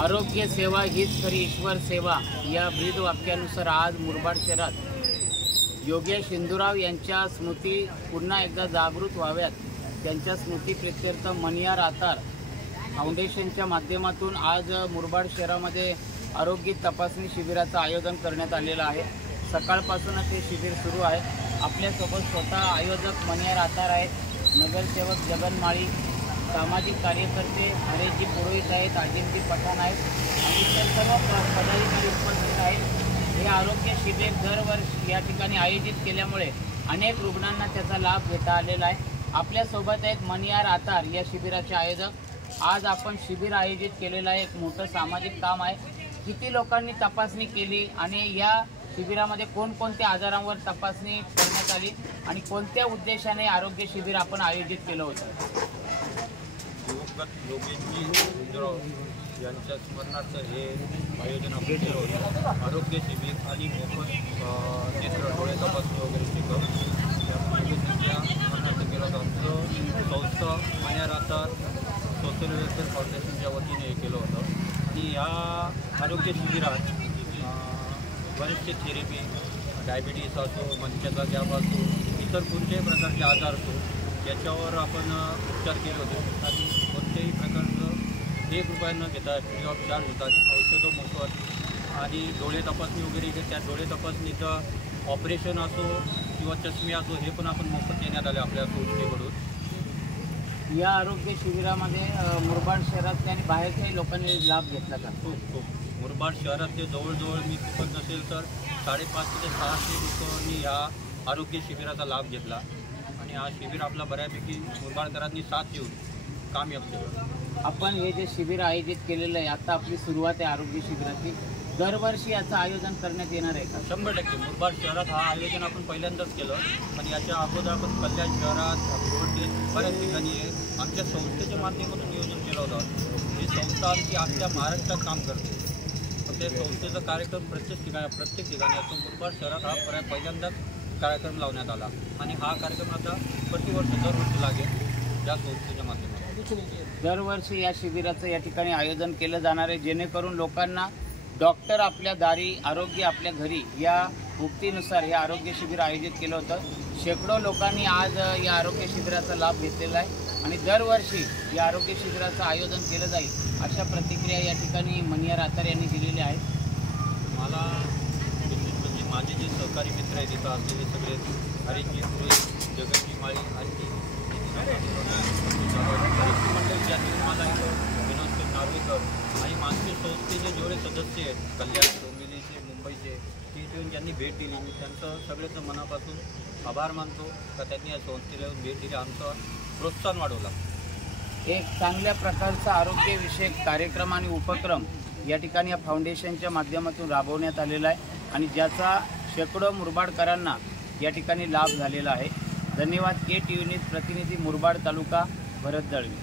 आरोग्य सेवा हीच खरी ईश्वर सेवा या ब्रीद वाक्यानुसार आज मुरबाड शहरात योगेश हिंदूराव यांच्या स्मृती पुन्हा एकदा जागृत व्हाव्यात, त्यांच्या स्मृतीप्रित्यर्थ मनियार आतार फाउंडेशनच्या माध्यमातून आज मुरबाड शहरामध्ये आरोग्य तपासणी शिबिराचं आयोजन करण्यात आलेलं आहे। सकाळपासूनच हे शिबिर सुरू आहे। आपल्यासोबत स्वतः आयोजक मनियार आतार आहेत, नगरसेवक जगन माळी, सामाजिक कार्यकर्ते हरेशजी पुरोहित आहेत, अजिमजी पठाण आहेत आणि इतर सर्व पदाधिकारी उपस्थित आहेत। हे आरोग्य शिबिर दरवर्षी या ठिकाणी आयोजित केल्यामुळे अनेक रुग्णांना त्याचा लाभ घेता आलेला आहे। आपल्यासोबत आहेत मनियार आतार या शिबिराचे आयोजक। आज आपण शिबिर आयोजित केलेलं आहे, एक मोठं सामाजिक काम आहे। किती लोकांनी तपासणी केली आणि या शिबिरामध्ये कोणकोणत्या आजारांवर तपासणी करण्यात आली आणि कोणत्या उद्देशाने आरोग्य शिबिर आपण आयोजित केलं होतं? योगेशजी हिंदूराव यांच्या स्मरणार्थ हे आयोजन आपण केलं होतं। आरोग्य शिबिर आणि मोफत नेत्र डोळे तपासणी वगैरे शिकव त्या स्मरणार्थ केलं होतं। आमचं संस्था मनियार आतार सोशल वेलफेअर फाउंडेशनच्या वतीने हे केलं होतं आणि या आरोग्य शिबिरात बरेचसे थेरपी, डायबिटीस असो, मनक्याचा गॅप असो, इतर कोणत्याही प्रकारचे आजार असो याच्यावर आपण उपचार केले होते आणि कोणत्याही प्रकारचं 1 रुपया न घेता फ्री ऑफ चार्ज होता आणि औषधं मोफत आणि डोळे तपासणी वगैरे इथे त्या डोळे तपासणीचं ऑपरेशन असो किंवा चष्मे असो हे पण आपण मोफत देण्यात आले आपल्या संस्थेकडून। या आरोग्य शिबिरामध्ये मुरबाड शहरातल्या आणि बाहेरच्याही लोकांनी लाभ घेतला का? खूप मुरबाड शहरातले जवळजवळ मी चुकत नसेल तर 550 ते 600 लोकांनी या आरोग्य शिबिराचा लाभ घेतला आणि हा शिबिर आपला बऱ्यापैकी मुरबाडकरांनी साथ देऊन कामयाब केलं। आपण हे जे शिबिर आयोजित केलेलं आहे, आता आपली सुरुवात आहे आरोग्य शिबिराची, दरवर्षी याचं आयोजन करण्यात येणार आहे का? 100% मुरबाड शहरात हा आयोजन आपण पहिल्यांदाच केलं, पण याच्या अगोदर आपण कल्याण शहरात बऱ्याच ठिकाणी आमच्या संस्थेच्या माध्यमातून नियोजन केलं होतं। ही संस्था आमची अख्ख्या महाराष्ट्रात काम करते, पण त्या संस्थेचा कार्यक्रम प्रत्येक ठिकाणी असतो। मुरबाड शहरात हा पहिल्यांदाच कार्यक्रम लावण्यात आला आणि हा कार्यक्रम आता दरवर्षी लागेल या संस्थेच्या माध्यमातून। दरवर्षी या शिबिराचं या ठिकाणी आयोजन केलं जाणार आहे, जेणेकरून लोकांना डॉक्टर आपल्या दारी, आरोग्य आपल्या घरी या उक्तीनुसार हे आरोग्य शिबिर आयोजित केलं होतं। शेकडो लोकांनी आज या आरोग्य शिबिराचा लाभ घेतलेला आहे आणि दरवर्षी या आरोग्य शिबिराचं आयोजन केलं जाईल अशा प्रतिक्रिया या ठिकाणी मनियार आतार यांनी दिलेल्या आहेत। मला म्हणजे माझे जे सहकारी मित्र आहेत तिथं असलेले सगळे हरेशजी पुरोहित, जगनजी माळी आणि मंडळी ज्यांनी मला विनोद नार्वेकर आणि मानसी संस्थेचे जेवढे सदस्य आहेत कल्याण, डोंबिवलीचे, मुंबईचे, ते ज्यांनी भेट दिली मी त्यांचं सगळ्यांचं मनापासून आभार मानतो का त्यांनी या संस्थेला येऊन भेट दिली, आमचं प्रोत्साहन वाढवला। एक चांगल्या प्रकारचा आरोग्यविषयक कार्यक्रम आणि उपक्रम या ठिकाणी या फाउंडेशनच्या माध्यमातून राबवण्यात आलेला आहे आणि ज्याचा शेकडो मुरबाडकरांना या ठिकाणी लाभ झालेला आहे। धन्यवाद। KTV न्यूज प्रतिनिधी मुरबाड तालुका भरत दळवी।